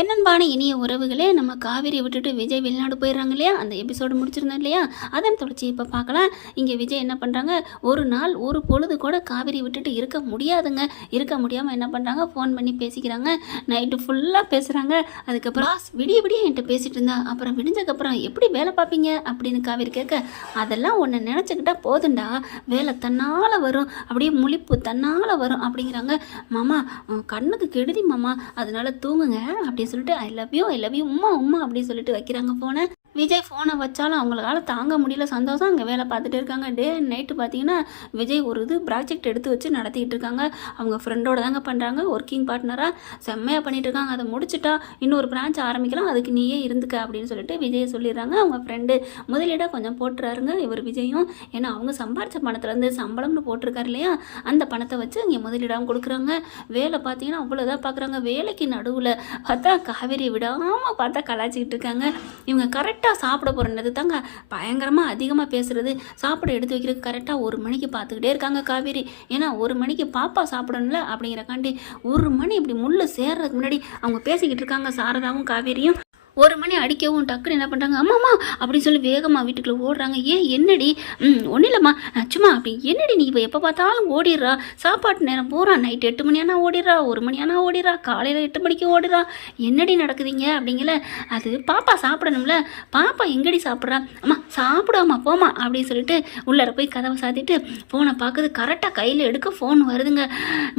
என்னன்பான இனிய உறவுகளே நம்ம காவேரி விட்டுட்டு விஜய் வெளிநாடு போயிடுறாங்க இல்லையா? அந்த எபிசோடு முடிச்சிருந்தோம் இல்லையா? அதன் தொடர்ச்சி இப்போ பார்க்கலாம். இங்கே விஜய் என்ன பண்ணுறாங்க ஒரு நாள் ஒரு பொழுது கூட காவேரி விட்டுட்டு இருக்க முடியாதுங்க. இருக்க முடியாமல் என்ன பண்ணுறாங்க ஃபோன் பண்ணி பேசிக்கிறாங்க. நைட்டு ஃபுல்லாக பேசுகிறாங்க அதுக்கப்புறம் விடிய விடிய என்கிட்ட பேசிகிட்டு இருந்தா. அப்புறம் விடிஞ்சதுக்கப்புறம் எப்படி வேலை பார்ப்பீங்க? அப்படின்னு காவேரி கேட்க அதெல்லாம் ஒன்று நினச்சிக்கிட்டா போதுண்டா வேலை தன்னால் வரும். அப்படியே முழிப்பு தன்னால் வரும். அப்படிங்கிறாங்க. மாமா கண்ணுக்கு கெடுதி மாமா. அதனால தூங்குங்க. அப்படி அப்படின்னு சொல்லிட்டு I love you I love you உம்மா உம்மா அப்படின்னு சொல்லிட்டு வைக்கிறாங்க ஃபோனை விஜய் ஃபோனை வச்சாலும் அவங்களால தாங்க முடியல. சந்தோஷம் அங்கே வேலை பார்த்துட்டு இருக்காங்க. டே நைட்டு பார்த்தீங்கன்னா விஜய் ஒரு இது ப்ராஜெக்ட் எடுத்து வச்சு நடத்திக்கிட்டு இருக்காங்க. அவங்க ஃப்ரெண்டோட தாங்க பண்ணுறாங்க ஒர்க்கிங் பார்ட்னராக செம்மையாக பண்ணிகிட்டு இருக்காங்க. அதை முடிச்சுட்டா இன்னொரு பிரான்ச் ஆரம்பிக்கலாம். அதுக்கு நீயே இருந்துக்க அப்படின்னு சொல்லிட்டு விஜயை சொல்லிடுறாங்க. அவங்க ஃப்ரெண்டு முதலீடாக கொஞ்சம் போட்டுறாருங்க. இவர் விஜயும் ஏன்னா அவங்க சம்பாரித்த பணத்துலேருந்து சம்பளம்னு போட்டிருக்காரு இல்லையா? அந்த பணத்தை வச்சு இங்கே முதலீடாகவும் கொடுக்குறாங்க. வேலை பார்த்தீங்கன்னா அவ்வளோதான் பார்க்குறாங்க. வேலைக்கு நடுவில் பார்த்தா காவேரி விடாமல் பார்த்தா கலாச்சிக்கிட்டு இருக்காங்க. இவங்க கரெக்ட் கரெக்டாக சாப்பிட போகிறது தாங்க பயங்கரமாக அதிகமாக பேசுகிறது சாப்பிட எடுத்து வைக்கிறதுக்கு கரெக்டாக ஒரு மணிக்கு பார்த்துக்கிட்டே இருக்காங்க காவேரி. ஏன்னா ஒரு மணிக்கு பாப்பா சாப்பிடணும்ல அப்படிங்கிறக்காண்டி ஒரு மணி இப்படி முள்ளு சேர்றதுக்கு முன்னாடி அவங்க பேசிக்கிட்டு இருக்காங்க சாரதாவும் காவேரியும். ஒரு மணி அடிக்கவும் டக்குன்னு என்ன பண்ணுறாங்க அம்மாம்மா அப்படின்னு சொல்லி வேகமாக வீட்டுக்குள்ளே ஓடுறாங்க. ஏன் என்னடி? ம் ஒன்றும் இல்லைம்மா. சும்மா அப்படி. என்னடி நீ இப்போ எப்போ பார்த்தாலும் ஓடிடுறா? சாப்பாட்டு நேரம் பூரா நைட் எட்டு மணி ஆனால் ஓடிடுறா ஒரு மணி ஆனால் ஓடிடுறா காலையில் எட்டு மணிக்கு ஓடிடுறா என்னடி நடக்குதுங்க? அப்படிங்கல. அது பாப்பா சாப்பிடணும்ல. பாப்பா எங்கடி சாப்பிட்றா? அம்மா சாப்பிடாமா போமா அப்படின்னு சொல்லிட்டு உள்ளார போய் கதவை சாத்திட்டு ஃபோனை பார்க்குது. கரெக்டாக கையில் எடுக்க ஃபோன் வருதுங்க.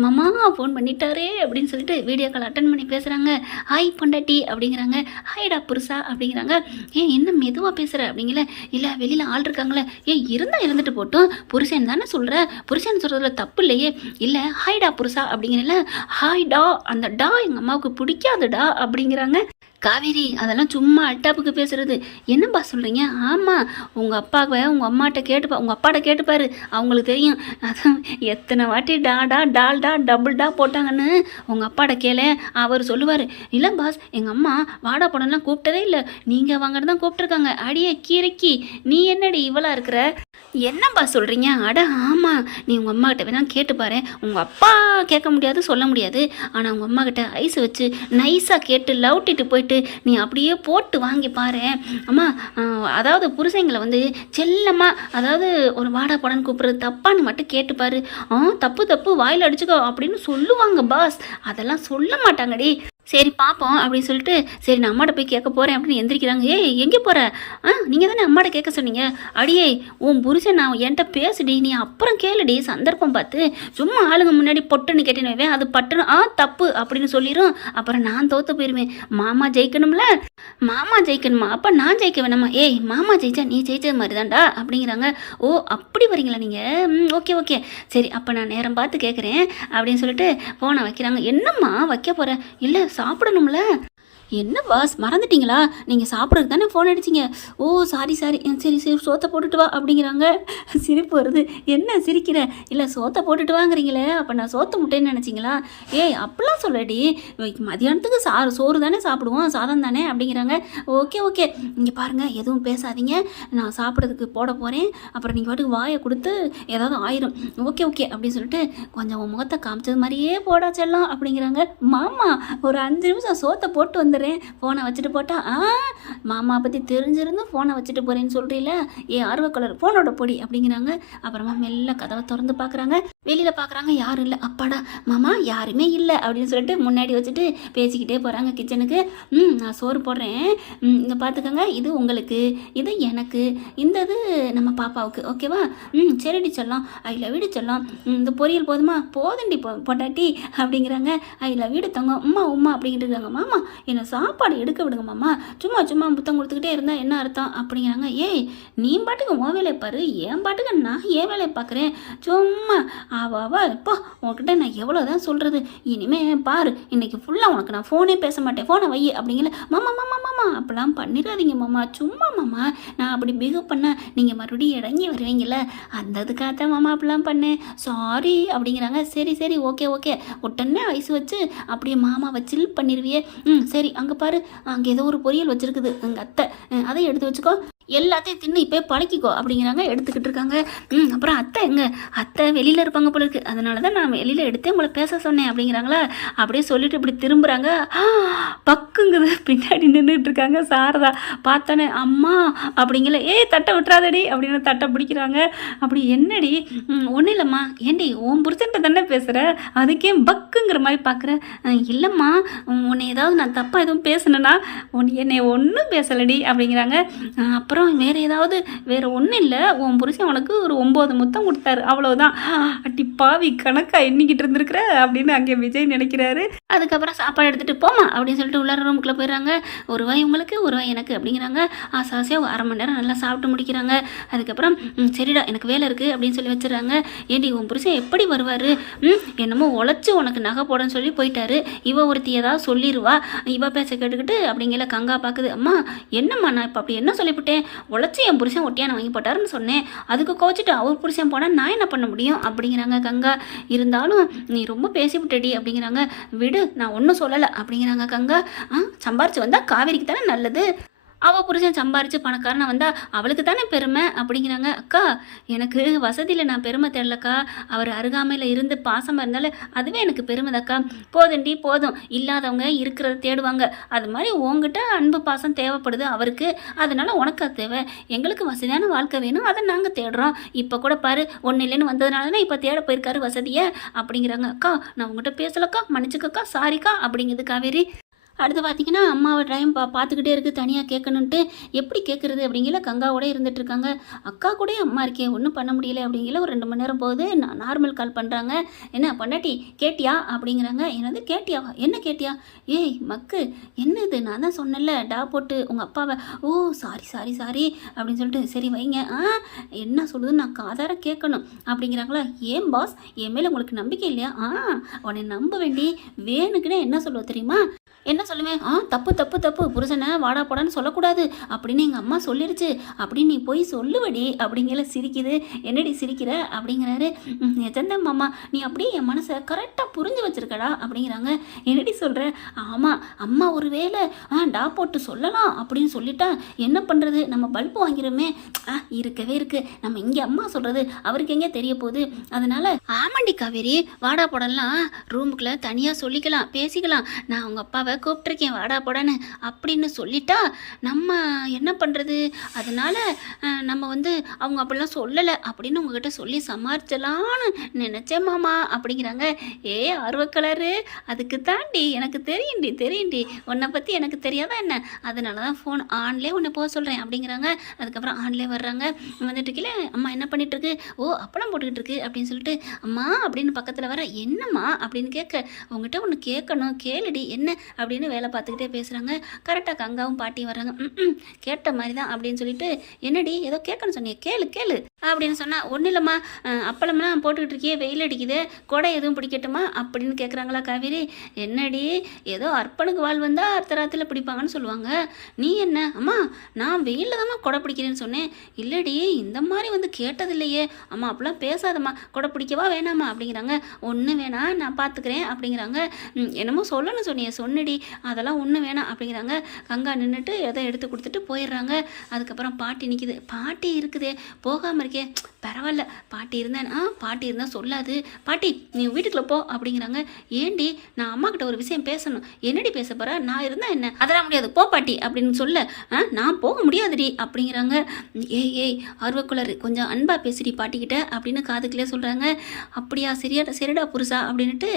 மாமா ஃபோன் பண்ணிட்டாரே அப்படின்னு சொல்லிட்டு வீடியோ கால் அட்டன் பண்ணி பேசுகிறாங்க ஹாய் பொண்டாட்டி அப்படிங்கிறாங்க. ஹாய் ஹாய்டா புருஷா அப்படிங்கிறாங்க. ஏன் என்ன மெதுவாக பேசுகிற அப்படிங்கல. இல்லை வெளியில் ஆள் இருக்காங்களே. ஏன் இருந்தால் இருந்துட்டு போட்டும். புருஷன் தானே சொல்கிற புருஷன் சொல்கிறதுல தப்பு இல்லையே. இல்லை ஹாய்டா புருஷா அப்படிங்கிறல. ஹாய்டா அந்த டா எங்கள் அம்மாவுக்கு பிடிக்காதுடா அப்படிங்கிறாங்க. காவேரி அதெல்லாம் சும்மா அட்டாப்புக்கு பேசுறது. என்னப்பா சொல்கிறீங்க ஆமாம் உங்கள் அப்பாவை உங்கள் அம்மாட்ட கேட்டுப்பா உங்கள் அப்பாட்ட கேட்டுப்பாரு. அவங்களுக்கு தெரியும். அதான் எத்தனை வாட்டி டாடா டால்டா டபுள் டா போட்டாங்கன்னு உங்கள் அப்பாட்ட கேளு. அவர் சொல்லுவார் இல்லை பாஸ் எங்கள் அம்மா வாடா படம்லாம் கூப்பிட்டதே இல்லை. நீங்கள் வாங்கிட்டு தான் கூப்பிட்டுருக்காங்க. அடியே கீரைக்கு நீ என்னடி இவளா இருக்கிற? என்னப்பா சொல்கிறீங்க அட ஆமாம் நீ உங்கள் அம்மா கிட்ட வேணா கேட்டு பாரு. உங்கள் அப்பா கேட்க முடியாது சொல்ல முடியாது. ஆனால் உங்கள் அம்மா கிட்ட ஐஸ் வச்சு நைஸாக கேட்டு லவுட்டிட்டு போயிட்டு நீ அப்படியே போட்டு வாங்கி பாரு. அம்மா அதாவது புருஷங்களை வந்து செல்லமாக அதாவது ஒரு வாடா படம்னு கூப்பிட்றது தப்பான்னு மட்டும் கேட்டுப்பாரு ஆ தப்பு தப்பு வாயில் அடிச்சுக்கோ அப்படின்னு சொல்லுவாங்க பாஸ் அதெல்லாம் சொல்ல மாட்டாங்கடி. சரி பார்ப்போம் அப்படின்னு சொல்லிட்டு சரி நான் அம்மாட்ட போய் கேட்க போகிறேன் அப்படின்னு எந்திரிக்கிறாங்க. ஏய் எங்கே போகிற ஆ நீங்கள் தானே அம்மாட்ட கேட்க சொன்னீங்க? அடியே உன் புருஷன் நான் என்கிட்ட பேசுடி நீ அப்புறம் கேளுடி சந்தர்ப்பம் பார்த்து சும்மா ஆளுங்க முன்னாடி பொட்டுன்னு கேட்டேன்னு அது பட்டுன்னு ஆ தப்பு அப்படின்னு சொல்லிடும் அப்புறம் நான் தோற்று போயிடுவேன் மாமா ஜெயிக்கணும்ல? மாமா ஜெயிக்கணுமா? அப்போ நான் ஜெயிக்க வேணாமா? ஏய் மாமா ஜெயிச்சா நீ ஜெயிச்சது மாதிரி தான்டா அப்படிங்கிறாங்க. ஓ அப்படி வரீங்களா நீங்கள் ம் ஓகே ஓகே. சரி அப்போ நான் நேரம் பார்த்து கேட்குறேன் அப்படின்னு சொல்லிட்டு ஃபோனை வைக்கிறாங்க. என்னம்மா வைக்க போகிறேன் இல்லை சாப்பிடணும்ல? என்ன பாஸ் மறந்துட்டீங்களா? நீங்கள் சாப்பிட்றதுக்கு தானே ஃபோன் அடிச்சிங்க. ஓ சாரி சாரி சரி சரி சோத்தை போட்டுட்டு வா அப்படிங்கிறாங்க. சிரிப்பு வருது. என்ன சிரிக்கிற? இல்லை சோத்தை போட்டுட்டு வாங்குறீங்களே. அப்போ நான் சோத்த முட்டைன்னு நினச்சிங்களா? ஏய் அப்படிலாம் சொல்லடி மதியானத்துக்கு சா சோறு தானே சாப்பிடுவோம். சாதம் தானே அப்படிங்கிறாங்க. Okay okay. இங்கே பாருங்கள் எதுவும் பேசாதீங்க. நான் சாப்பிட்றதுக்கு போட போகிறேன் அப்புறம் நீங்கள் பாட்டுக்கு வாயை கொடுத்து ஏதாவது ஆயிரும். ஓகே ஓகே அப்படின்னு சொல்லிட்டு கொஞ்சம் உன் முகத்தை காமிச்சது மாதிரியே போடா செல்லாம் அப்படிங்கிறாங்க. மாமா ஒரு அஞ்சு நிமிஷம் சோத்தை போட்டு போகிறேன் ஃபோனை வச்சுட்டு போட்டா ஆ மாமா பற்றி தெரிஞ்சிருந்து ஃபோனை வச்சுட்டு போகிறேன்னு சொல்கிறீல ஏ ஆர்வ கலர் ஃபோனோட பொடி அப்படிங்கிறாங்க. அப்புறமா மெல்ல கதவை திறந்து பார்க்குறாங்க வெளியில் பார்க்குறாங்க யாரும் இல்லை. அப்பாடா மாமா யாருமே இல்லை அப்படின்னு சொல்லிட்டு முன்னாடி வச்சுட்டு பேசிக்கிட்டே போகிறாங்க கிச்சனுக்கு ம் நான் சோறு போடுறேன். இங்கே பார்த்துக்கோங்க இது உங்களுக்கு. இது எனக்கு. இந்த இது நம்ம பாப்பாவுக்கு. ஓகேவா? ம் சரிடி சொல்லலாம் ஐ லவ் வீடு சொல்லலாம் இந்த பொரியல் போதுமா? போதண்டி பொ பொட்டாட்டி அப்படிங்கிறாங்க. ஐ லவ் வீடு தங்க உம்மா உம்மா அப்படிங்கிட்டு இருக்காங்க. மாமா என்னை சாப்பாடு எடுக்க விடுங்க மாமா. சும்மா சும்மா புத்தம் கொடுத்துக்கிட்டே இருந்தால் என்ன அர்த்தம்? அப்படிங்கிறாங்க. ஏய் நீ பாட்டுக்கு உன் வேலையை பாரு. என் பாட்டுக்கு நான் ஏன் வேலையை பார்க்குறேன் சும்மா ஆவாவா இப்போ உன்கிட்ட நான் எவ்வளோ தான் சொல்கிறது இனிமே பாரு இன்றைக்கி ஃபுல்லாக உனக்கு நான் ஃபோனே பேச மாட்டேன். ஃபோனை வை அப்படிங்கல மாமா மாமா மாமா. அப்படிலாம் பண்ணிடாதீங்க மாமா. சும்மா மாமா. நான் அப்படி பிஹேவ் பண்ணால் நீங்கள் மறுபடியும் இறங்கி வருவீங்கள அந்த இதுக்காக மாமா அப்படிலாம் பண்ணேன். சாரி அப்படிங்கிறாங்க. சரி சரி ஓகே ஓகே உடனே ஐஸ் வச்சு அப்படியே மாமாவை சில் பண்ணிடுவியே ம் சரி அங்கே பாரு. அங்கே ஏதோ ஒரு பொரியல் வச்சுருக்குது. எங்கள் அத்தை. அதை எடுத்து வச்சுக்கோ. எல்லாத்தையும் தின்னு இப்போ பழக்கிக்கோ அப்படிங்கிறாங்க எடுத்துக்கிட்டு இருக்காங்க. ம் அப்புறம் அத்தை எங்க? அத்தை வெளியில் இருப்பாங்க போல இருக்கு. அதனால தான் நான் வெளியில் எடுத்து உங்களை பேச சொன்னேன் அப்படிங்கிறாங்களா? அப்படியே சொல்லிட்டு இப்படி திரும்புகிறாங்க பக்குங்குது. பின்னாடி நின்றுட்டு இருக்காங்க சாரதா. பார்த்தோன்னே அம்மா அப்படிங்கல ஏய் தட்டை விட்டுறாதடி அப்படின்னு தட்டை பிடிக்கிறாங்க. அப்படி என்னடி? ஒன்றும் இல்லைம்மா. ஏண்டி உன் புருஷன்ட்ட தானே பேசுகிற அதுக்கே பக்குங்கிற மாதிரி பார்க்குற இல்லைம்மா. உன்னை ஏதாவது நான் தப்பாக எதுவும் பேசுனேன்னா உன் என்னை ஒன்றும் பேசலடி அப்படிங்கிறாங்க. அப்போ அப்புறம் வேறு ஏதாவது வேறு ஒன்றும் இல்லை. உன் புருஷன் உனக்கு ஒரு ஒம்பது முத்தம் கொடுத்தாரு. அவ்வளோதான் அட்டி பாவி கணக்கா எண்ணிக்கிட்டு இருந்திருக்கிற? அப்படின்னு அங்கே விஜய் நினைக்கிறாரு. அதுக்கப்புறம் சாப்பாடு எடுத்துகிட்டு போமா அப்படின்னு சொல்லிட்டு உள்ளார ரூமுக்குள்ளே போயிடுறாங்க. ஒரு வாய் உங்களுக்கு ஒரு வாய் எனக்கு அப்படிங்கிறாங்க. ஆசை ஆசையாக அரை மணி நேரம் நல்லா சாப்பிட்டு முடிக்கிறாங்க. அதுக்கப்புறம் சரிடா எனக்கு வேலை இருக்குது அப்படின்னு சொல்லி வச்சிடுறாங்க. ஏடி உன் புருஷன் எப்படி வருவார்? என்னமோ உழைச்சி உனக்கு நகை போடன்னு சொல்லி போயிட்டாரு. இவ ஒருத்தி ஏதாவது சொல்லிடுவா இவ பேச கேட்டுக்கிட்டு அப்படிங்கிற கங்கா பார்க்குது அம்மா என்னம்மா நான் இப்போ அப்படி என்ன சொல்லிவிட்டேன்? உழைச்சி என் புருஷன் ஒட்டியான வாங்கி போட்டாருன்னு சொன்னேன். அதுக்கு கோச்சிட்டு அவர் புருஷன் போனால் நான் என்ன பண்ண முடியும்? அப்படிங்கிறாங்க கங்கா. இருந்தாலும் நீ ரொம்ப பேசிவிட்டடி அப்படிங்கிறாங்க. விடு நான் ஒன்றும் சொல்லலை அப்படிங்கிறாங்க கங்கா. ஆ சம்பாரிச்சு வந்தால் காவேரிக்கு தானே நல்லது? அவள் புருஷன் சம்பாரித்து பணக்காரனை வந்தால் அவளுக்கு தானே பெருமை? அப்படிங்கிறாங்க. அக்கா எனக்கு வசதியில் நான் பெருமை தெரிலக்கா அவர் அருகாமையில் இருந்து பாசமாக இருந்தாலும் அதுவே எனக்கு பெருமைதாக்கா. போதுண்டி போதும். இல்லாதவங்க இருக்கிறத தேடுவாங்க. அது மாதிரி உங்ககிட்ட அன்பு பாசம் தேவைப்படுது அவருக்கு. அதனால் உனக்கு அது தேவை. எங்களுக்கு வசதியான வாழ்க்கை வேணும். அதை நாங்கள் தேடுறோம். இப்போ கூட பாரு ஒன்றும் இல்லைன்னு வந்ததுனால தான் இப்போ தேட போயிருக்காரு வசதியை? அப்படிங்கிறாங்க. அக்கா நான் உங்ககிட்ட பேசலக்கா மன்னிச்சுக்கக்கா சாரிக்கா அப்படிங்கிறது காவேரி. அடுத்து பார்த்தீங்கன்னா அம்மாவை டைம் பா பார்த்துக்கிட்டே இருக்குது தனியாக கேட்கணுன்ட்டு எப்படி கேட்குறது அப்படிங்கிற கங்காவோட இருந்துகிட்ருக்காங்க அக்கா கூட அம்மா இருக்கே ஒன்றும் பண்ண முடியல அப்படிங்கிற ஒரு ரெண்டு மணி நேரம் போகுது. நான் நார்மல் கால் பண்ணுறாங்க என்ன பண்ணாட்டி கேட்டியா? அப்படிங்கிறாங்க. என்னது கேட்டியாவா? என்ன கேட்டியா? ஏய் மக்கு என்னது? நான் தான் சொன்னேன்ல டா போட்டு உங்கள் அப்பாவை. ஓ சாரி சாரி சாரி அப்படின்னு சொல்லிட்டு சரி வைங்க. ஆ என்ன சொல்லுதுன்னு நான் காதார கேட்கணும். அப்படிங்கிறாங்களா? ஏன் பாஸ் என் மேலே உங்களுக்கு நம்பிக்கை இல்லையா? ஆ உன்னை நம்ப வேண்டி வேணுக்குன்னே என்ன சொல்லுவ தெரியுமா? என்ன சொல்லுவேன் ஆ தப்பு தப்பு தப்பு. புருஷனை வாடா போடான்னு சொல்லக்கூடாது. அப்படின்னு எங்கள் அம்மா சொல்லிருச்சு. அப்படின்னு நீ போய் சொல்லுவடி. அப்படிங்கிற சிரிக்குது. என்னடி சிரிக்கிற? அப்படிங்கிறாரு. "ம், மாமா நீ அப்படியே என் மனசை கரெக்டாக புரிஞ்சு வச்சிருக்கடா. அப்படிங்கிறாங்க. என்னடி சொல்கிற ஆமாம் அம்மா ஒரு வேளை ஆ டா போட்டு சொல்லலாம். அப்படின்னு சொல்லிட்டா என்ன பண்ணுறது நம்ம பல்பு வாங்கிறோமே ஆ இருக்கவே இருக்குது நம்ம இங்கே அம்மா சொல்கிறது அவருக்கு எங்கே தெரிய போகுது? அதனால் ஆமாண்டி காவேரி. வாடா போடலாம். ரூமுக்குள்ளே தனியாக சொல்லிக்கலாம் பேசிக்கலாம். நான் அவங்க அப்பாவை கூப்பிட்ருக்கேன் வாடா போடான்னு அப்படின்னு சொல்லிட்டா நம்ம என்ன பண்ணுறது அதனால நம்ம வந்து அவங்க அப்படிலாம் சொல்லலை அப்படின்னு உங்ககிட்ட சொல்லி சமாளிச்சலான்னு நினச்சேன் மாமா அப்படிங்கிறாங்க. ஏ ஆர்வக்கலரு அதுக்கு தாண்டி எனக்கு தெரியும்டி தெரியும்டி. உன்னை பற்றி எனக்கு தெரியாதா என்ன? அதனால தான் ஃபோன் ஆன்லேயே உன்னை போக சொல்கிறேன் அப்படிங்கிறாங்க. அதுக்கப்புறம் ஆன்லேயே வர்றாங்க. வந்துட்டு அம்மா என்ன பண்ணிட்டு இருக்கு ஓ அப்பளம் போட்டுக்கிட்டு இருக்கு அப்படின்னு சொல்லிட்டு அம்மா அப்படின்னு பக்கத்தில் வர என்னம்மா அப்படின்னு கேட்க உங்ககிட்ட ஒன்று கேட்கணும் கேளுடி என்ன அப்படின்னு வேலை பார்த்துக்கிட்டே பேசுகிறாங்க கரெக்டாக கங்காவும் பாட்டியும் வர்றாங்க. ம் கேட்ட மாதிரி தான் அப்படின்னு சொல்லிட்டு என்னடி ஏதோ கேட்கணும் சொன்னியே கேளு கேளு அப்படின்னு சொன்னால் ஒன்றும் இல்லைம்மா அப்பளம்லாம் போட்டுக்கிட்டு இருக்கியே வெயில் அடிக்குது கொடை எதுவும் பிடிக்கட்டுமா? அப்படின்னு கேட்குறாங்களா காவேரி. என்னடி ஏதோ அர்ப்பனுக்கு வாழ் வந்தால் அர்த்தராத்தில் பிடிப்பாங்கன்னு சொல்லுவாங்க. நீ என்ன? அம்மா நான் வெயிலில் தாம்மா கொடை பிடிக்கிறேன்னு சொன்னேன். இல்லடி இந்த மாதிரி வந்து கேட்டதில்லையே. அம்மா அப்படிலாம் பேசாதம்மா. கொடை பிடிக்கவா வேணாமா அப்படிங்கிறாங்க. ஒன்று வேணாம் நான் பார்த்துக்கிறேன் அப்படிங்கிறாங்க. என்னமோ சொல்லணும்னு சொன்னியே சொன்னடி அதெல்லாம் ஒன்றும் வேணாம் அப்படிங்கிறாங்க. கங்கா நின்றுட்டு எதை எடுத்து கொடுத்துட்டு போயிடுறாங்க. அதுக்கப்புறம் பாட்டி நிற்கிது பாட்டி இருக்குதே போகாமல் இருக்கே. பரவாயில்ல பாட்டி இருந்தேன் ஆ பாட்டி இருந்தால் சொல்லாது. பாட்டி நீ வீட்டுக்குள்ளே போ அப்படிங்கிறாங்க. ஏண்டி நான் அம்மா கிட்ட ஒரு விஷயம் பேசணும். என்னடி பேச போகிறா நான் இருந்தால் என்ன? அதெல்லாம் முடியாது. போ பாட்டி அப்படின்னு சொல்ல ஆ நான் போக முடியாதுடி அப்படிங்கிறாங்க. ஏய் ஏய் ஆர்வக்குளர் கொஞ்சம் அன்பாக பேசுடி பாட்டிக்கிட்ட அப்படின்னு காதுக்குள்ளே சொல்கிறாங்க அப்படியா சரியா சரிடா புருஷா அப்படின்ட்டு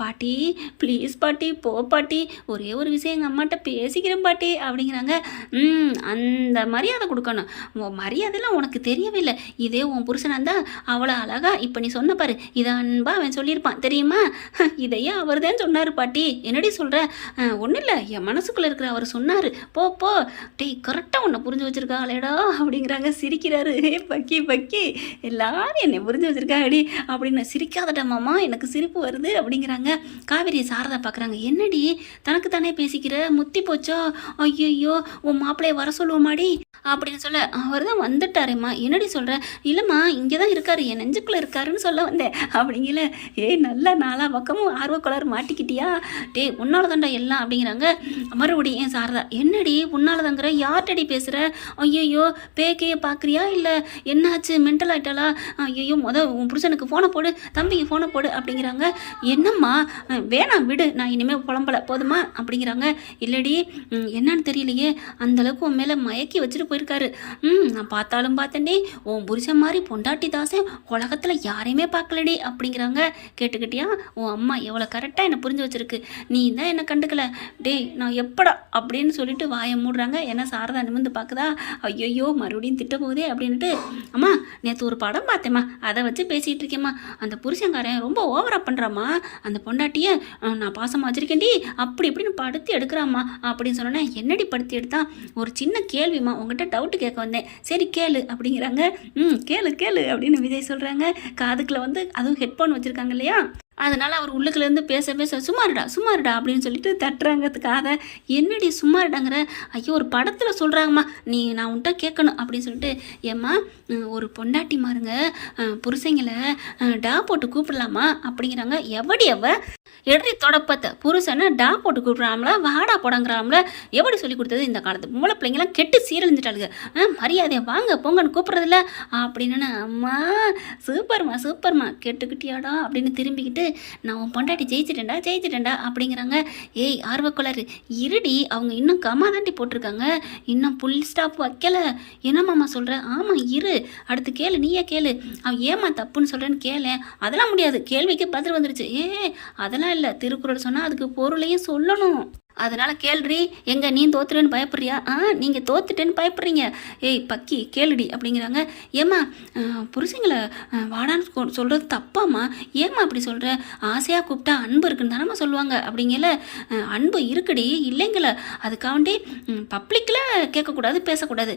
பாட்டி ப்ளீஸ் பாட்டி போ பாட்டி ஒரே ஒரு விஷயம் எங்கள் அம்மாட்ட பேசிக்கிறேன் பாட்டி அப்படிங்கிறாங்க. ம் அந்த மரியாதை கொடுக்கணும். உன் மரியாதைலாம் உனக்கு தெரியவே இல்லை இதே உன் புருஷனாக இருந்தால் அவ்வளோ அழகா இப்போ நீ சொன்ன பாரு. இதை அன்பா அவன் சொல்லியிருப்பான். தெரியுமா? இதையே அவர் தான் சொன்னார் பாட்டி. என்னடி சொல்கிற ஒன்றும் இல்லை. என் மனசுக்குள்ளே இருக்கிற அவர் சொன்னார். போ போ. டேய் கரெக்டாக உன்னை புரிஞ்சு வச்சுருக்காளேடா அப்படிங்கிறாங்க. சிரிக்கிறாரு. பக்கி பக்கி. எல்லாரும் என்னை புரிஞ்சு வச்சுருக்காடி அப்படின்னு சிரிக்காதடா மாமா. எனக்கு சிரிப்பு வருது அப்படிங்கிறாங்க. காவேரி சாரதா பார்க்குறாங்க என்னடி? தனக்கு தானே பேசிக்கிற? முத்தி போச்சோ? ஐயோ உன் மாப்பிள்ளைய வர சொல்லுவோமாடி? அப்படின்னு சொல்ல அவர் தான் வந்துட்டாரேம்மா. என்னடி சொல்கிற இல்லைம்மா இங்கே தான் இருக்காரு என் நெஞ்சுக்குள்ளே இருக்காருன்னு சொல்ல வந்தேன். அப்படிங்கல ஏய் நல்ல நாலா பக்கமும் ஆர்வக்கோளாறு மாட்டிக்கிட்டியா? டேய் உன்னால தாண்டா எல்லாம் அப்படிங்கிறாங்க. மறுபடியும் ஏன் சாரதா என்னடி உன்னால தாங்கிற யார்கிட்டடி பேசுகிற ஐயோ பேக்கையை பார்க்குறியா இல்லை என்னாச்சு மென்டல் ஆயிட்டாளா? ஐயோ முத உன் புருஷனுக்கு ஃபோனை போடு தம்பிக்கு ஃபோனை போடு அப்படிங்கிறாங்க. என்னம்மா வேணாம் விடு நான் இனிமேல் புலம்ப சாம்பலை போதுமா? அப்படிங்கிறாங்க. இல்லடி என்னன்னு தெரியலையே. அந்தளவுக்கு உன் மேலே மயக்கி வச்சுட்டு போயிருக்காரு. ம் நான் பார்த்தாலும் பார்த்தேன்டி. உன் புருஷன் மாதிரி பொண்டாட்டி தாசன் உலகத்தில் யாரையுமே பார்க்கலடி அப்படிங்கிறாங்க. கேட்டுக்கிட்டியா? உன் அம்மா எவ்வளோ கரெக்டாக என்னை புரிஞ்சு வச்சுருக்கு. நீ தான் என்னை கண்டுக்கல. டேய் நான் எப்படா அப்படின்னு சொல்லிட்டு வாயை மூடுறாங்க. ஏன்னா சாரதா நிமிந்து பார்க்குதா? ஐயோ மறுபடியும் திட்ட போகுதே அப்படின்ட்டு அம்மா நேற்று ஒரு படம் பார்த்தேம்மா. அதை வச்சு பேசிகிட்டு இருக்கேம்மா. அந்த புருஷங்காரன் ரொம்ப ஓவராக பண்ணுறாம்மா அந்த பொண்டாட்டியை நான் பாசமாக வச்சிருக்கேன்டி. அப்படி இப்படின்னு படுத்தி எடுக்கிறாம்மா. அப்படின்னு சொன்னோன்னே என்னடி படுத்தி எடுத்தா? ஒரு சின்ன கேள்விம்மா. உங்ககிட்ட டவுட்டு கேட்க வந்தேன். சரி கேளு அப்படிங்கிறாங்க. ம் கேளு கேளு அப்படின்னு விஜய் சொல்கிறாங்க காதுக்குள்ள வந்து அதுவும் ஹெட்ஃபோன் வச்சுருக்காங்க இல்லையா? அதனால் அவர் உள்ளுக்குலேருந்து பேச பேச சும்மாருடா சும்மாருடா அப்படின்னு சொல்லிட்டு தட்டுறாங்கிறதுக்காக என்னடி சும்மாருடாங்கிற? ஐயோ ஒரு படத்தில் சொல்கிறாங்கம்மா நீ நான் உன்ட்ட கேட்கணும் அப்படின்னு சொல்லிட்டு ஏம்மா ஒரு பொண்டாட்டி மாருங்க புருஷங்களை டா போட்டு கூப்பிடலாமா? அப்படிங்கிறாங்க. எவடி எவ எடி தொடப்பத்தை. புருஷனை டா போட்டு கூப்பிட்றாங்களா வாடா போடாங்கிறாங்களா எப்படி சொல்லி கொடுத்தது இந்த காலத்து மூளை பிள்ளைங்களாம் கெட்டு சீரழிஞ்சிட்டாளுங்க மரியாதையை வாங்க போங்கன்னு கூப்பிட்றதில்ல. அப்படின்னு அம்மா சூப்பர்மா சூப்பர்மா. கெட்டுக்கிட்டியாடா? அப்படின்னு திரும்பிக்கிட்டு நான் உன் பொண்டாட்டி ஜெயிச்சிட்டேன்டா ஜெயிச்சிட்டேன்டா அப்படிங்கிறாங்க. ஏய் ஆர்வக்கோளாறு இருடி அவங்க இன்னும் கம்மா தாண்டி போட்டிருக்காங்க. இன்னும் புல் ஸ்டாப் வைக்கல. என்னம்மாம்மா சொல்கிற ஆமாம் இரு. அடுத்து கேளு நீயே கேளு. அவன் ஏமா தப்புன்னு சொல்கிறேன்னு கேளு. அதெல்லாம் முடியாது. கேள்விக்கு பதில் வந்துருச்சு. ஏ அதெல்லாம் இல்லை. திருக்குறள் சொன்னால் அதுக்கு பொருளையும் சொல்லணும். அதனால கேள்றி எங்க நீ தோத்துறேன்னு பயப்படுறியா? ஆ நீங்கள் தோத்துட்டேன்னு பயப்படுறீங்க. ஏய் பக்கி கேளுடி அப்படிங்கிறாங்க. ஏம்மா புருஷங்களை வாடான்னு சொல்றது தப்பாம்மா. ஏம்மா அப்படி சொல்கிற ஆசையாக கூப்பிட்டா அன்பு இருக்குன்னு தானம்மா சொல்லுவாங்க. அப்படிங்கல அன்பு இருக்குடி இல்லைங்கள அதுக்காண்டி பப்ளிக்கில் கேட்கக்கூடாது பேசக்கூடாது.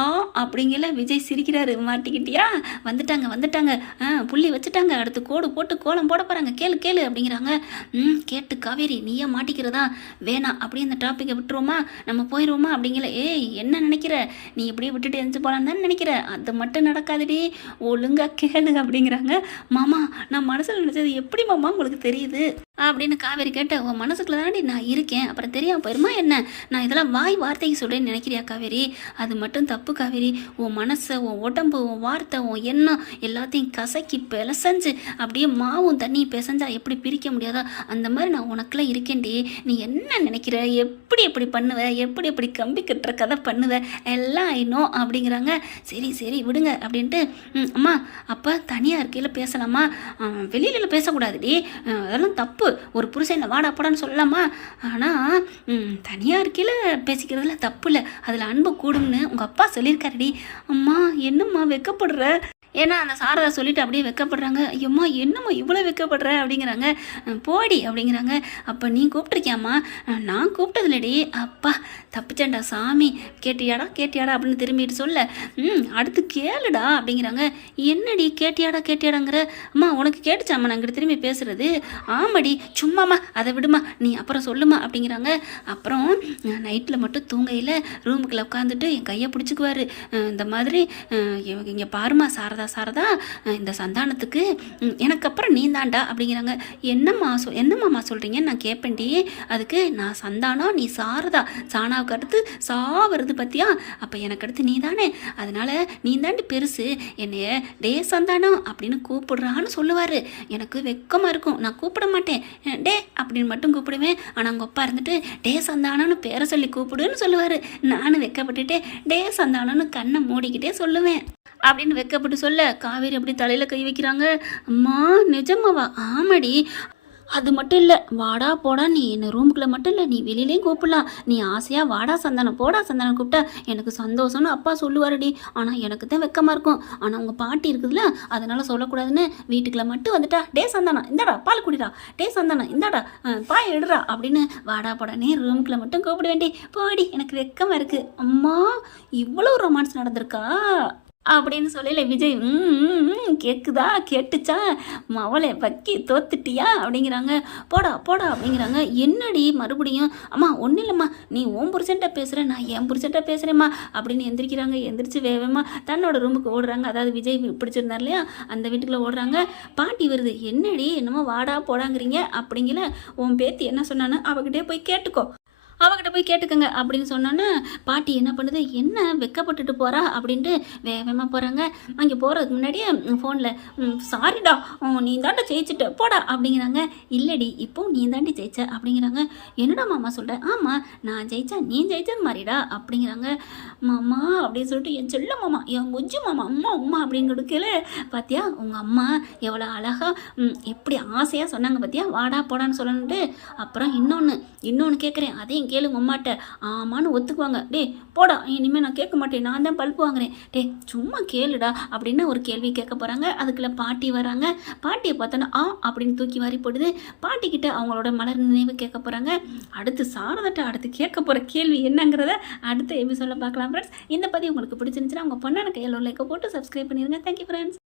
ஆ அப்படிங்கல விஜய் சிரிக்கிறாரு. மாட்டிக்கிட்டியா? வந்துட்டாங்க வந்துட்டாங்க. ஆ புள்ளி வச்சுட்டாங்க. அடுத்து கோடு போட்டு கோலம் போட போகிறாங்க கேளு கேளு அப்படிங்கிறாங்க. ம் கேட்டு காவேரி நீயே மாட்டிக்கிறதா? வேணாம். அப்படியே அந்த டாப்பிக்கை விட்டுருவோமா? நம்ம போயிடுவோமா அப்படிங்கல ஏய் என்ன நினைக்கிற? நீ இப்படியே விட்டுட்டு எரிஞ்சு போகலான்னு தானே நினைக்கிற? அது மட்டும் நடக்காதுடி. ஒழுங்கா கேளு அப்படிங்கிறாங்க. மாமா நான் மனசில் நினச்சது எப்படி மாமா உங்களுக்கு தெரியுது? அப்படின்னு காவேரி கேட்ட உன் மனசுக்குள்ள தாண்டி நான் இருக்கேன். அப்புறம் தெரியாம போயிருமா என்ன? நான் இதெல்லாம் வாய் வார்த்தைக்கு சொல்கிறேன்னு நினைக்கிறியா காவேரி? அது மட்டும் தப்பு காவேரி. உன் மனசை உன் உடம்பு உன் வார்த்தை உன் எண்ணம் எல்லாத்தையும் கசக்கி பிசைஞ்சு அப்படியே மாவும் தண்ணியும் பிசைஞ்சா எப்படி பிரிக்க முடியாதா அந்த மாதிரி நான் உனக்குலாம் இருக்கேன்டி. நீ என்ன நினைக்கிற? எப்படி எப்படி பண்ணுவ? எப்படி எப்படி கம்பி கட்டுற கதை பண்ணுவ? எல்லாம் ஐநோ அப்படிங்கிறாங்க. சரி சரி விடுங்க அப்படின்ட்டு அம்மா அப்போ தனியாக இருக்கையில் பேசலாமா? வெளியில் பேசக்கூடாதுடி. அதெல்லாம் தப்பு. ஒரு புருஷன் வாடா போடான்னு சொல்லலாமா? ஆனால் தனியாக இருக்கையில் பேசிக்கிறதுல தப்பு இல்லை. அதில் அன்பு கூடும்னு உங்கள் அப்பா சொல்லியிருக்காருடி. அம்மா என்னம்மா வெக்கப்படுற? ஏன்னா அந்த சாரதா சொல்லிட்டு அப்படியே வெக்கப்படுறாங்க. ஐயம்மா என்னம்மா இவ்வளோ வெக்கப்படுற? அப்படிங்கிறாங்க. போடி அப்படிங்கிறாங்க. அப்போ நீ கூப்பிட்ருக்கியாம்மா நான் கூப்பிட்டதில்லடி. அப்பா தப்பிச்சேன்டா சாமி. கேட்டியாடா கேட்டியாடா அப்படின்னு திரும்பிட்டு சொல்ல. ம் அடுத்து கேளுடா அப்படிங்கிறாங்க. என்னடி கேட்டியாடா கேட்டியாடாங்கிற? அம்மா உனக்கு கேட்டுச்சாம்மா நான் இங்கிட்டு திரும்பி பேசுறது. ஆமாடி சும்மாம்மா அதை விடுமா நீ அப்புறம் சொல்லுமா அப்படிங்கிறாங்க. அப்புறம் நைட்டில் மட்டும் தூங்கையில் ரூமுக்குள்ள உட்காந்துட்டு என் கையை பிடிச்சிக்குவார். இந்த மாதிரி இங்கே பாருமா சாரதா சாரதா சாரதா இந்த சந்தானத்துக்கு எனக்கு அப்புறம் நீ தாண்டா அப்படிங்கிறாங்க. என்னம்மா சொ என்னம்மாம்மா சொல்கிறீங்கன்னு நான் கேட்பேன்டி அதுக்கு நான் சந்தானம் நீ சாரதா. சாணாவுக்கு அடுத்து சா வருது பார்த்தியா அப்போ எனக்கு அடுத்து நீ தானே அதனால் நீ தாண்டி பெருசு. என்னைய டே சந்தானம் அப்படின்னு கூப்பிடுறான்னு சொல்லுவார். எனக்கு வெக்கமாக இருக்கும். நான் கூப்பிட மாட்டேன். டே அப்படின்னு மட்டும் கூப்பிடுவேன். ஆனால் அவங்க அப்பா இருந்துட்டு டே சந்தானம்னு பேரை சொல்லி கூப்பிடுன்னு சொல்லுவார். நானும் வெக்கப்பட்டுட்டே டே சந்தானம்னு கண்ணை மூடிக்கிட்டே சொல்லுவேன். அப்படின்னு வெக்கப்பட்டு சொல்ல காவேரி அப்படி தலையில் கை வைக்கிறாங்க. அம்மா நிஜமாவா? ஆமாடி. அது மட்டும் இல்லை வாடா போடா நீ என்ன ரூமுக்குள்ளே மட்டும் இல்லை நீ வெளியிலேயும் கூப்பிடலாம். நீ ஆசையாக வாடா சந்தானம் போடா சந்தானம் கூப்பிட்டா எனக்கு சந்தோஷம்னு அப்பா சொல்லுவாருடி. ஆனால் எனக்கு தான் வெக்கமாக இருக்கும். ஆனால் உங்கள் பாட்டி இருக்குதுல்ல அதனால் சொல்லக்கூடாதுன்னு வீட்டுக்குள்ள மட்டும் வந்துட்டா டே சந்தானம் இந்தாடா பால் குடிடா. டே சந்தானம் இந்தாடா பாய் எடுறா அப்படின்னு வாடா போடா நீ ரூமுக்குள்ளே மட்டும் கூப்பிட வேண்டி. போடி எனக்கு வெக்கமாக இருக்குது அம்மா இவ்வளோ ரொமான்ஸ் நடந்திருக்கா? அப்படின்னு சொல்லல விஜய் கேட்குதா கேக்குதா? கேட்டுச்சா? மவளை வக்கி தோத்துட்டியா? அப்படிங்கிறாங்க. போடா போடா அப்படிங்கிறாங்க. என்னடி மறுபடியும்? அம்மா ஒன்றும் இல்லைம்மா. நீ ஓன் புருஷன்ட்ட பேசுகிற நான் என் புருஷன்ட்ட பேசுகிறேம்மா அப்படின்னு எந்திரிக்கிறாங்க. எந்திரிச்சு வேகமாக தன்னோட ரூமுக்கு ஓடுறாங்க. அதாவது விஜய் பிடிச்சிருந்தார் இல்லையா? அந்த வீட்டுக்குள்ளே ஓடுறாங்க. பாட்டி வருது. என்னடி? என்னமோ வாடா போடாங்கிறீங்க. அப்படிங்கிற உன் பேத்தி என்ன சொன்னான்னு அவகிட்டே போய் கேட்டுக்கோ. அவகிட்ட போய் கேட்டுக்கங்க அப்படின்னு சொன்னோன்னே பாட்டி என்ன பண்ணுது? என்ன வெக்கப்பட்டுட்டு போகிறா அப்படின்ட்டு வேகமாக போகிறாங்க அங்கே போகிறதுக்கு முன்னாடியே ஃபோனில் சாரிடா நீ தாண்டி ஜெயிச்சுட்ட போடா அப்படிங்கிறாங்க. இல்லடி இப்போ நீ தாண்டி ஜெயிச்ச அப்படிங்கிறாங்க. என்னடா மாமா சொல்கிற ஆமாம் நான் ஜெயிச்சா நீ ஜெயிச்சது மாதிரிடா அப்படிங்கிறாங்க. மாமா அப்படின்னு சொல்லிட்டு என் செல்ல மாமா என் முஜ்ஜு மாமா அம்மா உம்மா அப்படின்னு கொடுக்கல. பார்த்தியா உங்கள் அம்மா எவ்வளோ அழகாக எப்படி ஆசையாக சொன்னாங்க பார்த்தியா வாடா போடான்னு சொல்லணுன்ட்டு அப்புறம் இன்னொன்று இன்னொன்று கேட்குறேன் அதையும் கேளுங்க அம்மாட்ட ஆமான்னு ஒத்துக்குவாங்க. டேய் போடா இனிமேல் நான் கேட்க மாட்டேன். நான் தான் பல்ப்பு வாங்குறேன். டே சும்மா கேளுடா அப்படின்னு ஒரு கேள்வி கேட்க போகிறாங்க அதுக்குள்ள பாட்டி வராங்க. பாட்டியை பார்த்தோன்னா ஆ அப்படின்னு தூக்கி வாரி போடுது பாட்டிக்கிட்ட அவங்களோட மலர் நினைவு கேட்க போகிறாங்க அடுத்து சாரதட்ட அடுத்து கேட்க போகிற கேள்வி என்னங்கிறத அடுத்த எபிசோடில் பார்க்கலாம் ஃப்ரெண்ட்ஸ் இந்த பதிவு உங்களுக்கு பிடிச்சிருந்துச்சுன்னா உங்கள் பொண்ணான கையில் லைக்கை போட்டு சப்ஸ்கிரைப் பண்ணிடுங்க தேங்க்யூ ஃப்ரெண்ட்ஸ்